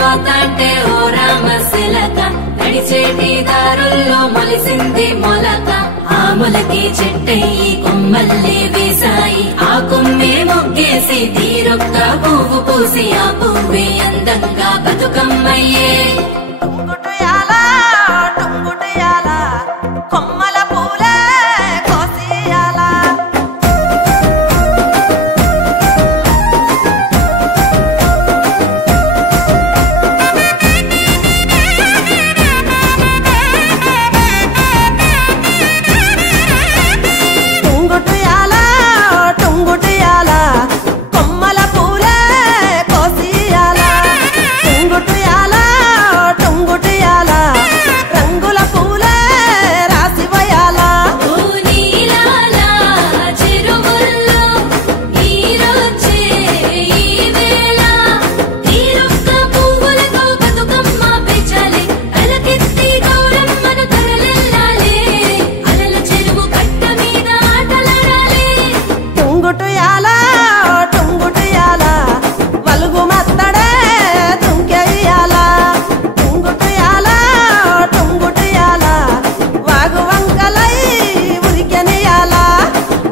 పోతాంటే ఓ రామశిలక నడిచేటి దారుల్లో మొలిసింది మొలక ఆ మొలకి చెట్టయి కొమ్మల్లే వేసాయి ఆ కొమ్మే మొగ్గేసి తీరొక్క పువ్వు పూసి ఆ పువ్వే అందంగా బతుకమ్మయ్యే కొమ్మల పూలే కోసియాల టుంగుటియాల టుంగుటియాల కొమ్మల పూలే కోసియాల టుంగుటియాల టుంగుటియాల రంగుల పూలే రాసివయాల చెరువుల్లో నీరొచ్చే ఈ వేళ తీరొక్క పువ్వులతో బతుకమ్మ పెంచాలి అలకెత్తి గౌరమ్మను తరలిల్లాలి అలల చెరువు కట్ట మీద ఆటలాడాలి టుంగుటియాల టుంగుటియాల వలుగు మత్తడే తుంకెయ్యాల టుంగుటియాల టుంగుటియాల వాగు వంకలై ఉరికెనియాల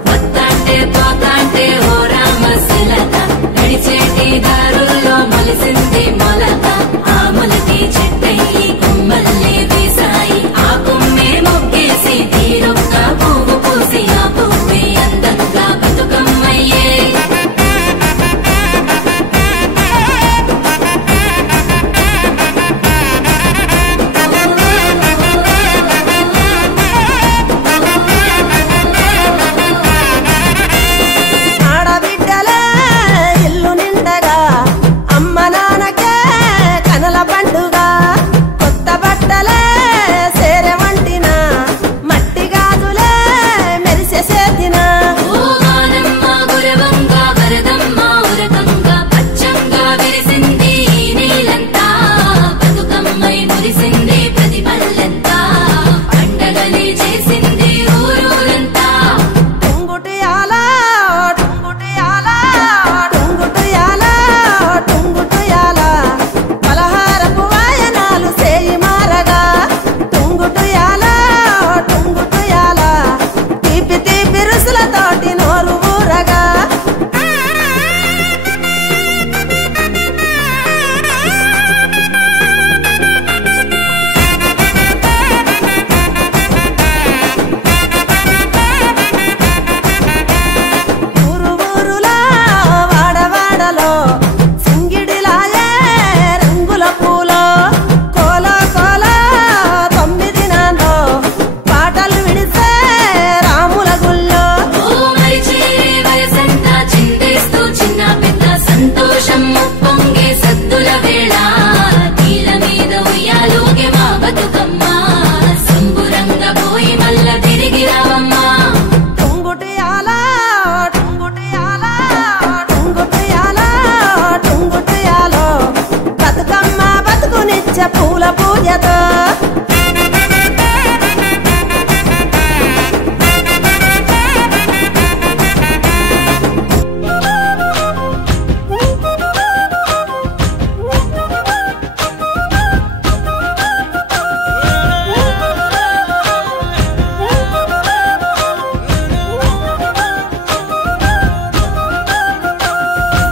వత్తాంటే పోతాంటే ఓ రామశిలక నడిచేటి దారుల్లో మొలిసింది మొలక ఆ మొలకి చెట్టయి కొమ్మల్లే వేసాయి ఆ కొమ్మే మొగ్గేసి తీరొక్క పువ్వు పూసి ఆ పువ్వే అందంగా బతుకమ్మయ్యే ఆడబిడ్డలే ఇల్లు నిండగా అమ్మ నాన్నకే కనుల పండుగ కొత్త బట్టలే సేరె వంటిన మట్టి గాజులే మెరిసే చేతిన ఓ వానమ్మ గురవంగ వరదమ్మ ఉరకంగా పచ్చంగా విరిసింది ఈ నీలంతా బతుకమ్మై మురిసింది ప్రతి పల్లెంతా పండగలే చేసింది ఊరూరంతా టుంగుటియాల టుంగుటియాల టుంగుటియాల టుంగుటియాల పలహారపు వాయనాలు సేయి మారగా టుంగుటియాల టుంగుటియాల తీపి తీపి రుసులతోటి నోరు ఊరగా ఊరు ఊరులా వాడవాడలో సింగిడిలాయే రంగుల పూలో కోల కోల 9 నాలో పాటలు విడిసే రాముల గుళ్ళో ఓ మరిచే వయసంతా చిందేస్తూ చిన్న పెద్ద సంతోషం పొంగే సద్దుల వేళ నీల మీద ఉయ్యాలోగే మా బతుకమ్మ సంబురంగా పోయి మల్ల తిరిగి రావమ్మా టుంగుటియాల టుంగుటియాల టుంగుటియాల టుంగుటియాలో బతుకమ్మ బతుకునిచ్చ పూల పూజతో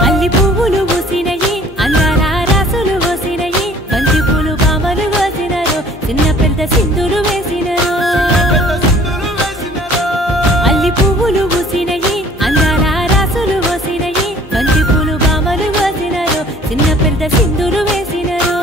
అల్లి పువ్వులు పూసినయి అందాల రాసులు పోసినయి బంతి పూలు బామలు కోసినారు చిన్న పెద్ద సింధులు వేసినారు అల్లి పువ్వులు పూసినయి అందాల రాసులు పోసినయి బంతి పూలు బామలు కోసినారు చిన్న పెద్ద సింధులు వేసినారు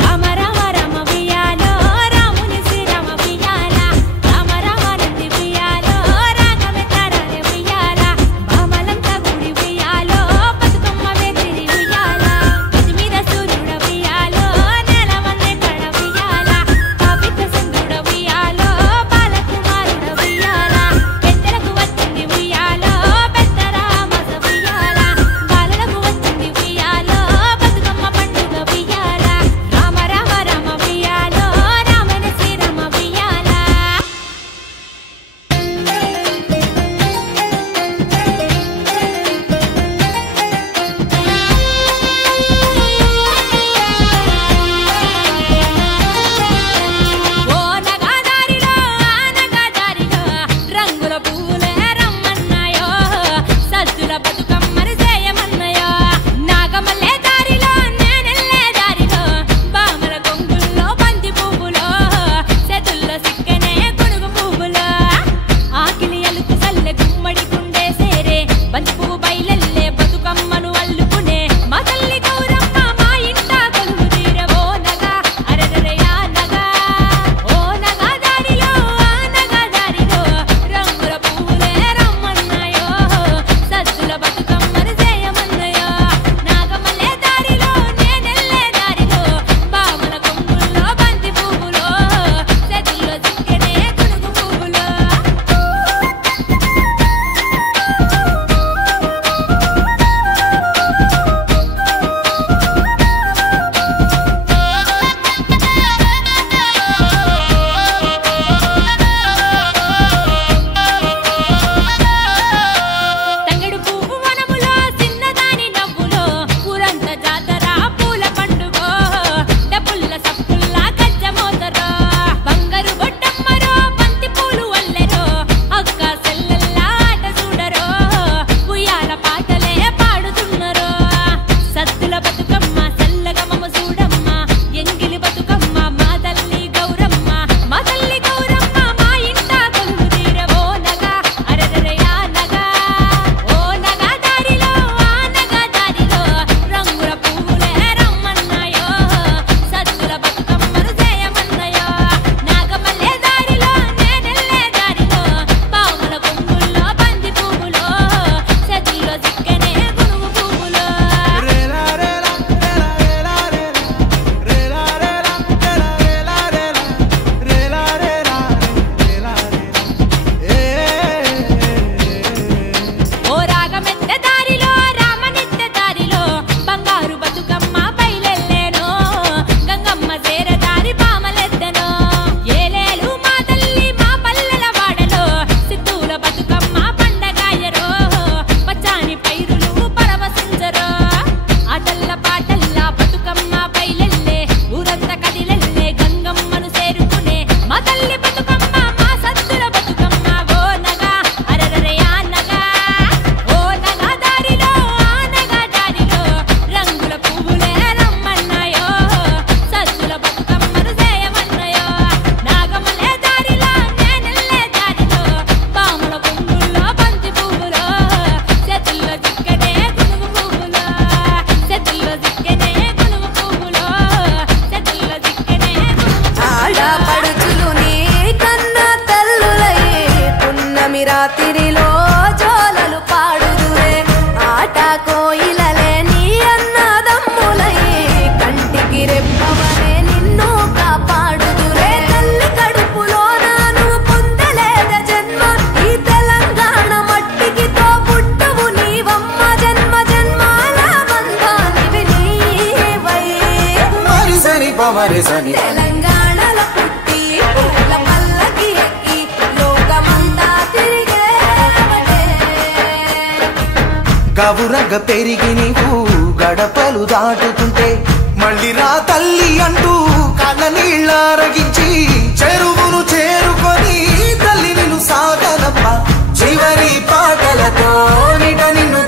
రామ రామ రామ వియాలో రాముని శ్రీరామ వియాల రామ రామ నంది వియాలో రాఘవ తారాలే వియాల బామలంతా గుడి వియాలో బతుకమ్మ వేసిరి వియాల గది మీద సూర్యుడ వియాలో నెల వందే కడ వియాల కాపిత సింధుడ వియాలో బాలకుమారుడ వియాల పెద్దలకు వచ్చింది వియాలో పెద్ద రామస వియాల బాలలకు వచ్చింది పమరిసని తెలంగాణలో పుట్టి పూల పల్లకి ఎక్కి లోకమంతా తిరిగేవటే గవురగ పెరిగి నీవు గడపలు దాటుతుంటే మళ్ళీ రా తల్లి అంటూ కళ్ళ నీళ్ళారగించి చెరువును చేరుకొని తల్లి నిన్ను సాగనప్ప చివరి పాటలతో నిట నిన్ను